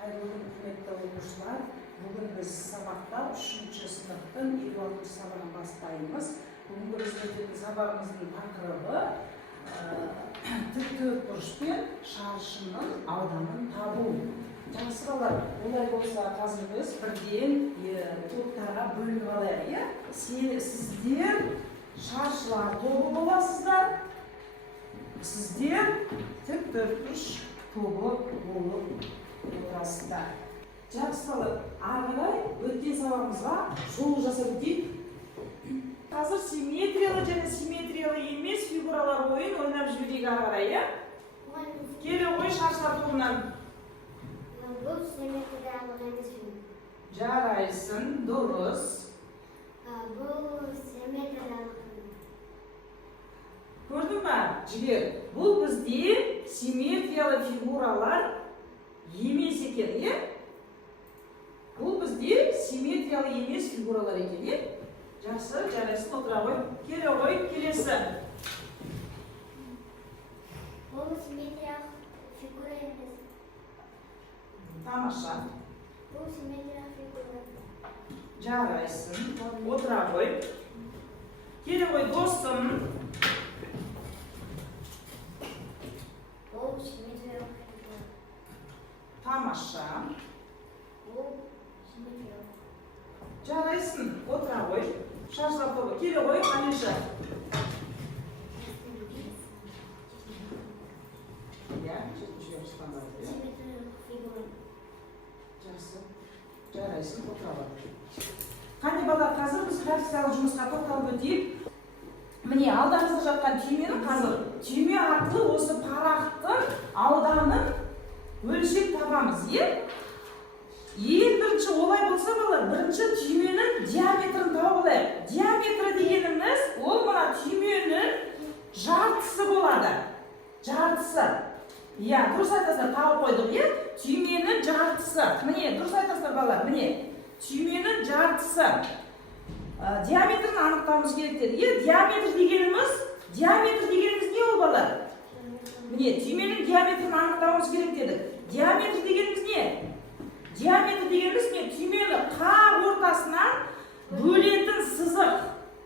Құрметті оқушылар, бүгін біз сабақта 3-ші сыныптың 56-шы сабағын бастаймыз. Бүгінгі біздің сабағымыздың тақырыбы тіктөртбұрыш пен шаршының ауданын табу. Жақсы балалар, олай болса қазір біз бірден топтарға бөлініп алайық. Сіздер шаршылар тобы боласыздар. Сіздер тіктөртбұрыш тобы болып отырасыздар. Жақсы балалар, ары қарай өткен сабағымызға шолу жасап өтейік. Қазір симметриялы және симметриялы емес фигуралар ойын ойнап жіберейік ары қарай. Келе ғой шаршылар тобынан. Бұл симметриялық емес фигура. Жарайсың, дұрыс. Бұл симметриялық фигура. Көрдің ба, жігер? Бұл бізде симметриялы фигуралар емес екен, Бұл бізде симметриялы емес фигуралар екен, Жақсы, жарайсың, отыра ғой. Келе ғой, келесі. Бұл симметриялық фигура емес. Тамаша. Бұл симметриялық фигура. Жарайсың, отыра ғой. Келе ғой, достым. Бұл симметриялық фигура. Тамаша. Бұл симметриялық. Жарайсың, отыра ғой. Шаршылар тобы, келе ғой, Алиша. Симметриялық фигура. Жақсы. Жарайсың, отыра ғой. Қане бала, қазір біз практикалық жұмысқа тоқталып өтейік. Міне, алдымызда жатқан түймені қазір түйме арқылы осы парақтың ауданын өлшеп табамыз, Ең бірінші олай болса балалар, бірінші түйменің диаметрін тауып алайық. Диаметрі дегеніміз, ол мына түйменің жартысы болады. Жартысы. Дұрыс айтасыздар, тауып қойдық, Түйменің жартысы. Міне, дұрыс айтасыздар балалар, міне. Түйменің жартысы. Диаметрін анықтауымыз керек деді. Диаметр дегеніміз не ол балалар? Міне, түйменің диаметрін анықтауымыз керек дедік. Диаметр дегеніміз не? Диаметр дегеніміз түймені қақ ортасынан бөлетін сызық.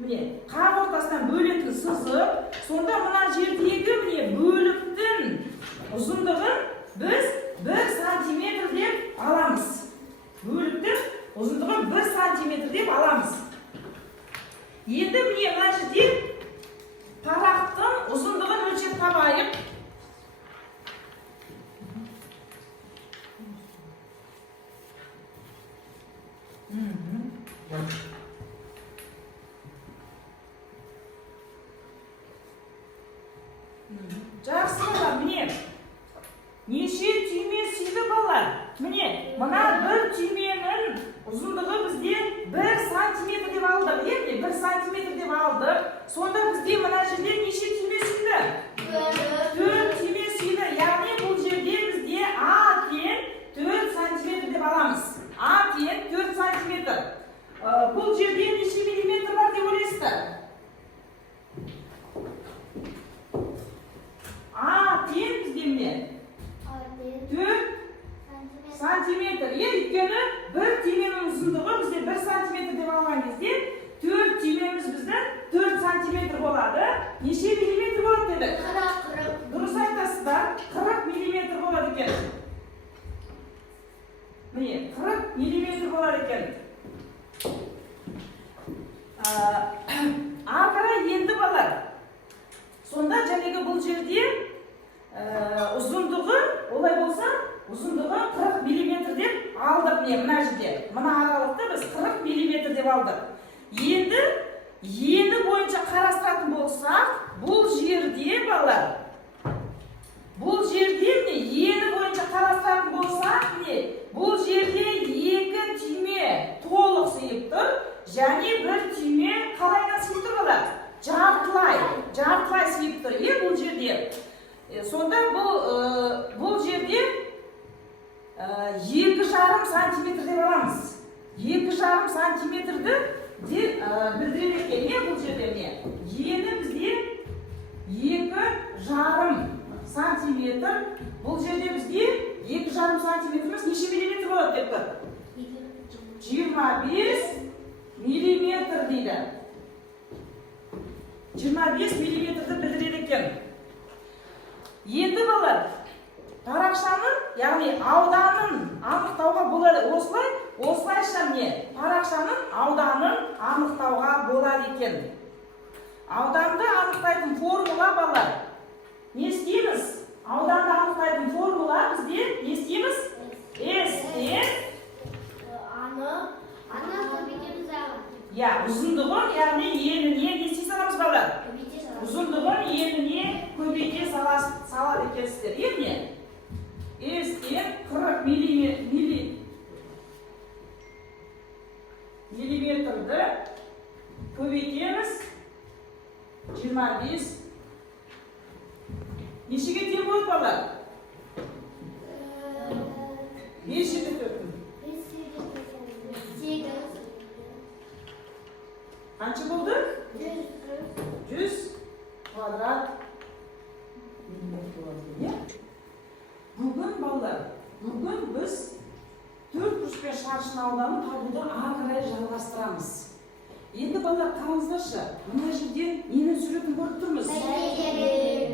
Міне, қақ ортасынан бөлетін сызық. Сонда мына жердегі бөліктің ұзындығын біз 1 сантиметр деп аламыз. Бөліктің ұзындығын 1 сантиметр деп аламыз. Енді мына жерде парақтың ұзындығын өлшеп табайық. Жақсы балалар, міне, неше түйме сүйді балалар? Міне, мына бір түйменің ұзындығы бізде 1 сантиметр деп алдық, 1 сантиметр деп алдық. Сонда бізде мына жерде неше түйме сүйді? 4 түйме сүйді. Яғни бұл жерде бізде А тең 4 сантиметр деп аламыз. А тең 4 сантиметр. Бұл жерде неше миллиметр бар деп ойлайсыздар? А тең бізде міне 4 сантиметр. Өйткені бір түйменің ұзындығы бізде 1 сантиметр деп алған кезде 4 түймеміз біздің 4 сантиметр болады. Неше миллиметр болады дедік? 40. Дұрыс айтасыздар, 40 миллиметр болады екен. Міне, 40 миллиметр болады екен. Ары қарай енді балалар. Сонда жәнегі бұл жерде ұзындығы, олай болса, ұзындығы 40 миллиметр деп алдық. Мына жерде, мына аралықта біз 40 миллиметр деп алдық. Енді ені бойынша қарастыратын болсақ, бұл жерде балалар, бұл жерде ені бойынша қарастыратын болсақ, бұл жерде 2 түйме толық сыйып тұр, және бір түйме қалайдан сыйып тұр балалар? Жартылай сыйып тұр, бұл жерде. Сонда бұл жерде 2,5 сантиметр деп аламыз. 2,5 сантиметрді білдірер екен, бұл жерде. Ені бізде 2,5 сантиметр. Бұл жерде бізде 2,5 сантиметріміз неше болады деп тұр? 25 миллиметр дейді. 25 миллиметрді білдіреді екен. Енді балалар, парақшаның, яғни ауданын анықтауға болады. Осылайша міне, парақшаның ауданын анықтауға болады екен. Ауданды анықтайтын формула балалар. Не істейміз? Ауданды анықтайтын формула бізде не істейміз? S-тен ұзындығын, яғни еніне не істей саламыз балалар? Ұзындығын еніне көбейте салады екенсіздер. Емне? S-тен 40 миллиметрді көбейтеміз 25. Нешеге тең болады балалар? 5 жеті төрттің. Қанша болды? 100 квадрат миллиметр болады. Бүгін балалар, бүгін біз 4 бұрышпен шаршының ауданын табуды ары қарай жалғастырамыз. Енді балалар қараңыздаршы, мына жерден ненің суретін көріп тұрмыз?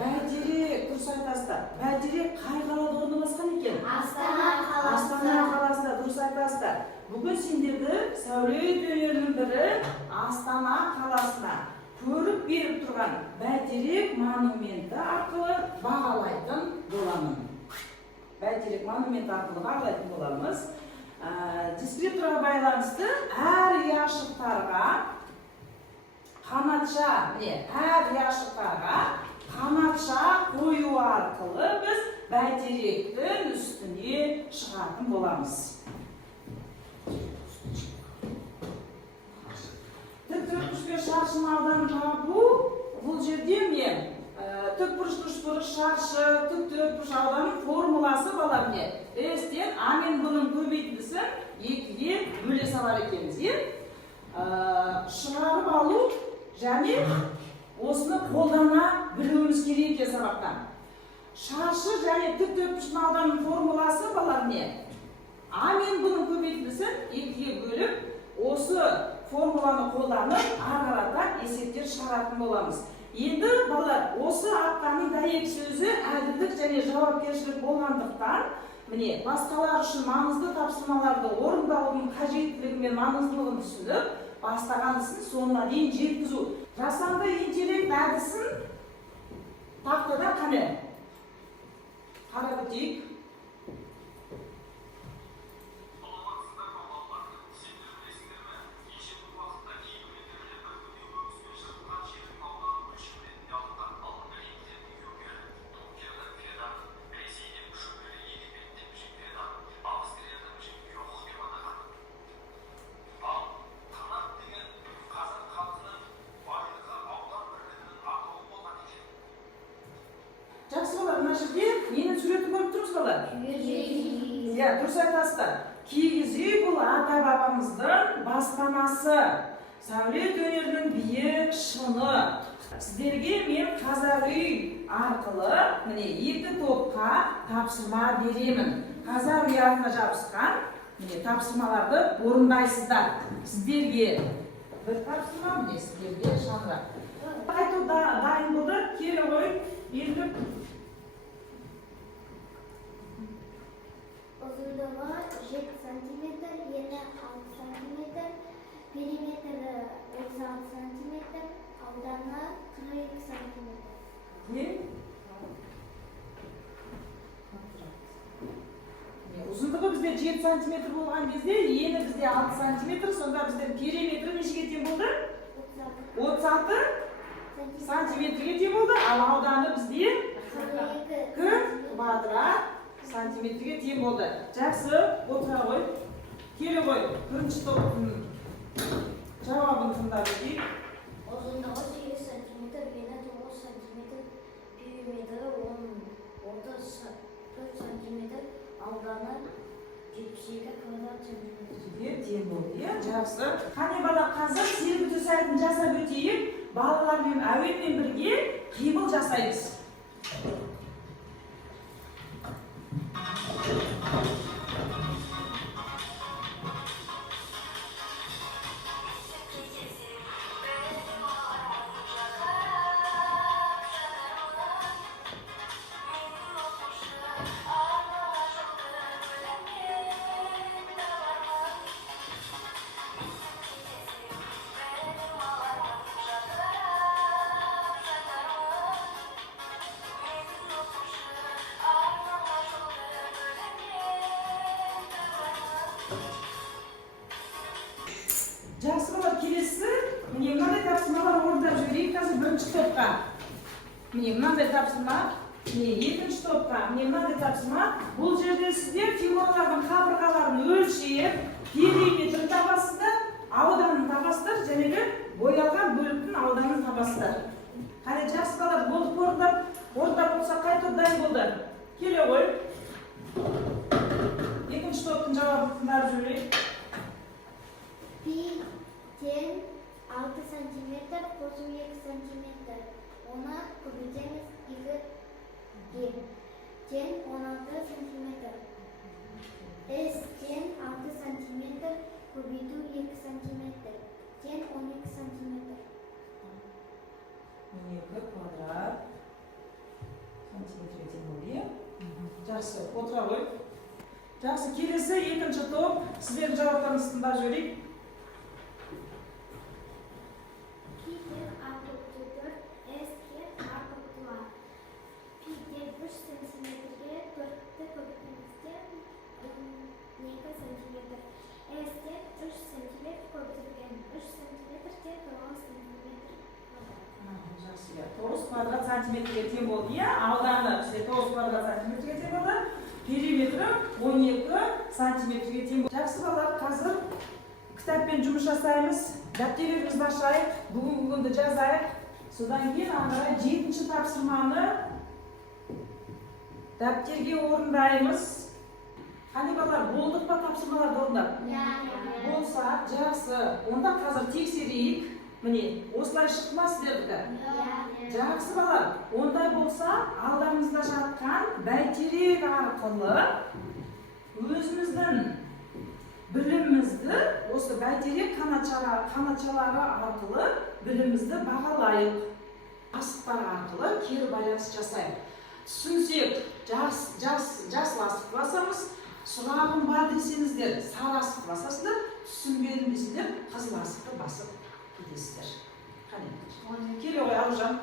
Бәйтерек, дұрыс айтасыздар. Бәйтерек қай қалада орналасқан екен? Астана қаласында, дұрыс айтасыздар. Бүгін сендерді сәулет өнерінің бірі Астана қаласына көріп беріп тұрған Бәйтерек монументі арқылы бағалайтын боламын. Бәйтерек монументі арқылы бағалайтын боламыз. Дискрипторға байланысты әр ұяшықтарға қанатша қою арқылы біз бәйтеректің үстіне шығатын боламыз. Тікбұрышпен шаршының ауданын табу, бұл жерде мен тікбұрыш, үшбұрыш, шаршы, төртбұрыш ауданның формуласы балар не? S-тен А мен бұның көбейтіндісін 2-ге бөле салар екенбіз. Шығарып алу және осыны қолдана білуіміз керек екен сабақтан. Шаршы және төртбұрыш ауданның формуласы балар не? А мен бұның көбейтіндісін 2-ге бөліп, осы формуланы қолданып, ары-қарата есептер шығаратын боламыз. Енді балалар, осы аптаның дәйек сөзі әділдік және жауапкершілік болғандықтан, міне, басқалар үшін маңызды тапсырмаларды орындаудың қажеттілігі мен маңыздылығын түсініп, бастаған ісін соңына дейін жеткізу. Жасанды интеллект әдісін тақтада қане? Қарап өтейік. Ненің суретін көріп тұрмыз балар? Дұрыс айтасыздар. Киіз үй бұл ата-бабамыздың баспанасы. Сәулет өнерінің биік шыңы. Сіздерге мен қазақ үй арқылы міне 2 топқа тапсырма беремін. Қазақ үй атына жабысқан тапсырмаларды орындайсыздар. Сіздерге бір тапсырма, міне сіздерге шаңырақ. Қайту дайын болды, келі ғой, енді Uzunluğu 7 cm, eni 6 cm, perimetre 36 cm, alanı 42 cm. Uzunluğu bizde 7 cm болған кезде, ені бізде 6 cm, сонда біздің периметрі нешеге тең болды? 36 сантиметрге тең болды, ал ауданы бізде 42 квадрат сантиметрге тең болды. Жақсы, отыра ғой. Келе ғой. Бірінші топтың жауабын тыңдап өтейік. Uzunluğu 8 cm, eni 9 cm, perimetre 34 cm, alanı 72 kvadrat cm. Тең болды. Жақсы. Қане бала, қазір сербіту сәтін жасап өтейік. Балалармен әуенмен бірге қимыл жасаймыз. Жақсы балалар, келесі міне мынандай тапсырмалар орындап жіберейік қазір бірінші топқа. Міне мынандай тапсырма, міне екінші топқа, міне мынандай тапсырма. Бұл жерде сіздер фигуралардың қабырғаларын өлшеп, периметрін табасыздар, ауданын табасыздар, және боялған бөліктің ауданын табасыздар. Қане жақсы балалар, болды орындап болса қай топ дайын болды? Келе ғой. Екінші топтың жауабын тыңдап жіберейік. Пи тең 6 сантиметр, қосу 2 сантиметр. Оны көбейтеміз 2-ге. Тең 16 сантиметр. С тең 6 сантиметр, көбейту 2 сантиметр. Тең 12 сантиметр. 12 квадрат сантиметрге тең болды. Жақсы, отыра ғой. Жақсы, келесі екінші топ. Сіздердің жауаптарыңызды тыңдап жіберейік. Пи тең А көпті 4, С тең А көпті 2. Пи тең 3 сантиметрге 4-ті көбейтемізде 2 сантиметр. С тең 3 сантиметр көбейтілген 3 сантиметр тең 9 сантиметр. Жақсы, 9 квадрат сантиметрге тең болды. Ауданы 9 квадрат сантиметрге тең болды. Периметрі 12 сантиметрге тең болды. Жақсы балалар, қазір кітаппен жұмыс жасаймыз. Дәптерлерімізді ашайық, бүгінгі күнді жазайық. Содан кейін аңғарай 7-ші тапсырманы дәптерге орындаймыз. Қане балалар, болдық па тапсырмаларды орындап? Болса, жақсы. Онда қазір тексерейік. Міне, осылай шықты ма сіздердікі? Жақсы балалар, ондай болса, алдарыңызда жатқан бәйтерек арқылы өзіміздің білімімізді, осы бәйтерек қанатшалары арқылы білімімізді бағалайық. Асықтар арқылы кері байланыс жасайық. Түсінсек, жасыл асық басамыз, сұрағым бар десеңіздер, сары асық басасыздар, түсінбедім десеңдер, қызыл асықты басып кетесіздер. Қане, келе ғой Аружан.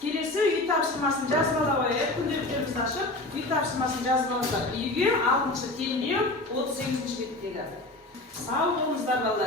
Келесі үй тапсырмасын жазып ала қояйық. Күнделіктерімізді ашып, үй тапсырмасын жазып алыңыздар. Үйге 6-ші теңдеу 38-ші беттегі. Сау болыңыздар балалар.